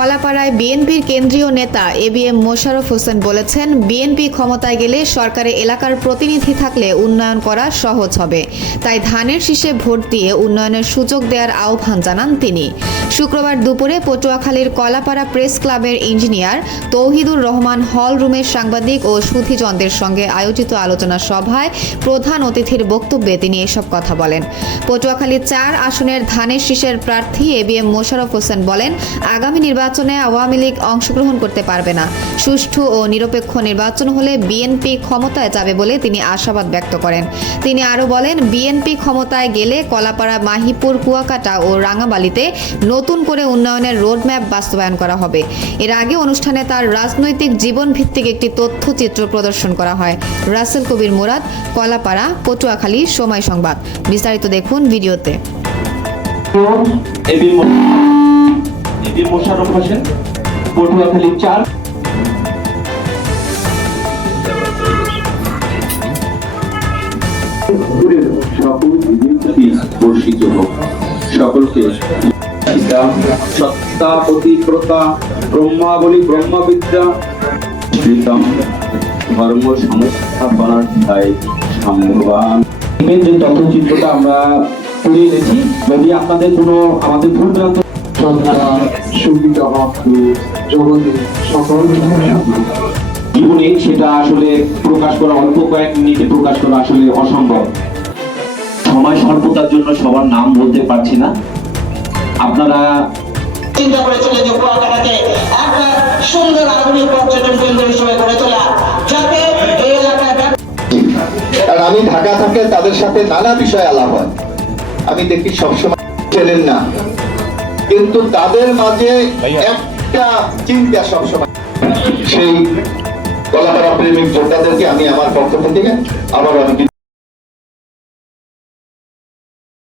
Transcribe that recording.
কলাপাড়ায় বিএনপির কেন্দ্রীয় নেতা এবিএম মোশাররফ হোসেন বলেছেন, বিএনপি ক্ষমতায় গেলে সরকারে এলাকার প্রতিনিধি থাকলে উন্নয়ন করা সহজ হবে। তাই ধানের শীষে ভোট দিয়ে উন্নয়নের সুযোগ দেওয়ার আহ্বান জানান তিনি। শুক্রবার দুপুরে পটুয়াখালীর কলাপাড়া প্রেস ক্লাবের ইঞ্জিনিয়ার তৌহিদুর রহমান হল রুমের সাংবাদিক ও সুধীজনদের সঙ্গে আয়োজিত আলোচনা সভায় প্রধান অতিথির বক্তব্যে তিনি এসব কথা বলেন। পটুয়াখালী ৪ আসনের ধানের শীষের প্রার্থী এবিএম মোশাররফ হোসেন বলেন, আগামী নির্বাচনে আওয়ামী লীগ অংশগ্রহণ করতে পারবে না। সুষ্ঠু ও নিরপেক্ষ নির্বাচন হলে বিএনপি ক্ষমতায় যাবে বলে তিনি আশাবাদ ব্যক্ত করেন। তিনি আরও বলেন, বিএনপি ক্ষমতায় গেলে কলাপাড়া, মাহিপুর, কুয়াকাটা ও রাঙামালিতে নতুন করে উন্নয়নের রোডম্যাপ বাস্তবায়ন করা হবে। এর আগে অনুষ্ঠানে তার রাজনৈতিক জীবন ভিত্তিক একটি তথ্যচিত্র প্রদর্শন করা হয়। রাসেল কবির মুরাদ, কলাপাড়া, পটুয়াখালী, সময় সংবাদ। বিস্তারিত দেখুন ভিডিওতে। এবিএম মোশাররফ হোসেন, পটুয়াখালী ৪। সকল বর্ষিত হোক, সকলকে সত্তা প্রতিপ্রতা ব্রহ্মাবলী ব্রহ্মবিদ্যা ধর্ম সংস্থাপনার ধায় সাম্যবান। যে তথ্যচিত্রটা আমরা তুলে এনেছি, যদি আপনাদের কোনো আমাদের ভুল ভ্রান্ত জীবনে সেটা আসলে প্রকাশ করা, অল্প কয়েক মিনিটে প্রকাশ করা আসলে অসম্ভব। সময় স্বল্পতার জন্য সবার নাম বলতে পারছি না। আপনারা চিন্তা করেছিলেন যে কুয়াকাটাকে একটা সুন্দর আধুনিক পর্যটন কেন্দ্র হিসেবে গড়ে তোলা, যাতে এই এলাকায়। আর আমি ঢাকা থাকে তাদের সাথে নানা বিষয় আলাপ হয়, আমি দেখি সবসময় চেনেন না, কিন্তু তাদের মাঝে একটা চিন্তা সবসময়। সেই কলাপাড়া প্রেমিক যোদ্ধাদেরকে আমি আমার পক্ষ থেকে আবার